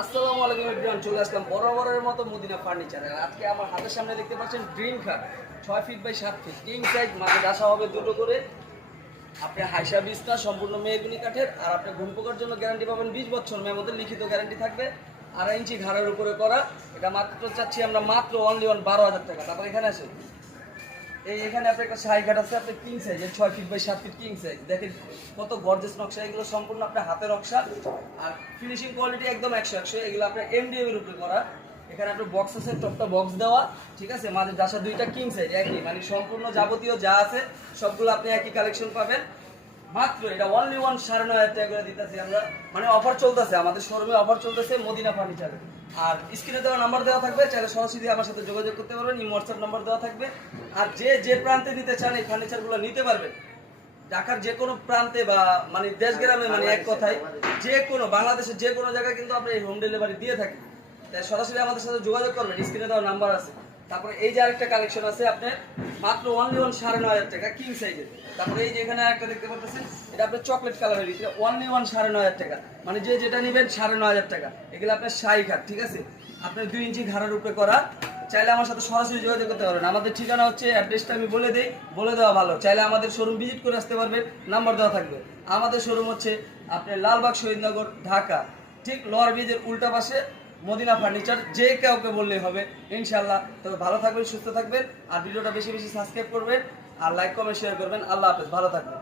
আসসালামু আলাইকুম এভরিওয়ান, চলে আসলাম বরাবরের মতো মদিনা ফার্নিচারে। আজকে আমার হাতের সামনে দেখতে পাচ্ছেন ড্রিম খাট 6 feet by 7 feet king size, মাঝে আসা হবে দুটো করে। আপনি হাইসা বিছনা সম্পূর্ণ মেহগুনি কাঠের, আর আপনি ঘুম পোকার জন্য গ্যারান্টি পাবেন 20 বছর, মেয়ের লিখিত গ্যারান্টি থাকবে। 2.5 ইঞ্চি ঘাড়ের উপরে করা, এটা মাত্র চাচ্ছি আমরা মাত্র অনলি 12,000 টাকা। তারপর এখানে আছে এখানে আপনার একটা শাড়ি কাট আছে, আপনার king size 6 feet by 7 feet king size. দেখেন কত গর্জিয়াস নকশা, এগুলো সম্পূর্ণ আপনার হাতের নকশা, আর ফিনিশিং কোয়ালিটি একদম 100। এগুলো আপনার এমডিএম এর উপরে করা। এখানে আপনার বক্স আছে, টপটা বক্স দেওয়া, ঠিক আছে। মাঝে দাসা দুইটা কিং সাইজ একই, মানে সম্পূর্ণ যাবতীয় যা আছে সবগুলো আপনি একই কালেকশন পাবেন। মাত্র এটা অনলি 9,500 টাকা করে দিতেছি আমরা, মানে অফার চলতেছে, আমাদের শোরুমে অফার চলতেছে মদিনা ফার্নিচারে। আর স্ক্রিনে দেওয়া নাম্বার দেওয়া থাকবে, চাইলে সরাসরি আমার সাথে যোগাযোগ করতে পারবেন, হোয়াটসঅ্যাপ নাম্বার দেওয়া থাকবে। আর যে প্রান্তে নিতে চান এই ফার্নিচারগুলো নিতে পারবেন। ঢাকার যে কোনো প্রান্তে বা মানে দেশ গ্রামে, মানে এক কথায় যে কোনো বাংলাদেশের যে কোনো জায়গায় কিন্তু আমরা এই হোম ডেলিভারি দিয়ে থাকি। তাই সরাসরি আমাদের সাথে যোগাযোগ করবেন, স্ক্রিনে দেওয়া নাম্বার আছে। তারপরে এই যে আরেকটা কালেকশন আছে আপনার মাত্র অনলি 9,500 টাকা কিং সাইজের। তারপরে এই যে এখানে আরেকটা দেখতে পাচ্ছেন, এটা আপনার চকলেট কালারের ভিতরে অনলি 9,500 টাকা, মানে যেটা নেবেন 9,500 টাকা। এগুলো আপনার শাড়ি খাট, ঠিক আছে, আপনার 2 ইঞ্চি ঘাড়ের উপরে করা। চাইলে আমার সাথে সরাসরি যোগাযোগ করতে পারবেন। আমাদের ঠিকানা হচ্ছে, অ্যাড্রেসটা আমি বলে দিই, বলে দেওয়া ভালো। চাইলে আমাদের শোরুম ভিজিট করে আসতে পারবেন, নাম্বার দেওয়া থাকবে। আমাদের শোরুম হচ্ছে আপনার লালবাগ শহীদনগর, ঢাকা, ঠিক লোয়ার ব্রিজের উল্টা পাশে মদিনা ফার্নিচার। যে কাউকে বললেই হবে ইনশাল্লাহ। তবে ভালো থাকবেন, সুস্থ থাকবেন, আর ভিডিওটা বেশি বেশি সাবস্ক্রাইব করবেন, আর লাইক কমেন্ট শেয়ার করবেন। আল্লাহ হাফেজ, ভালো থাকবেন।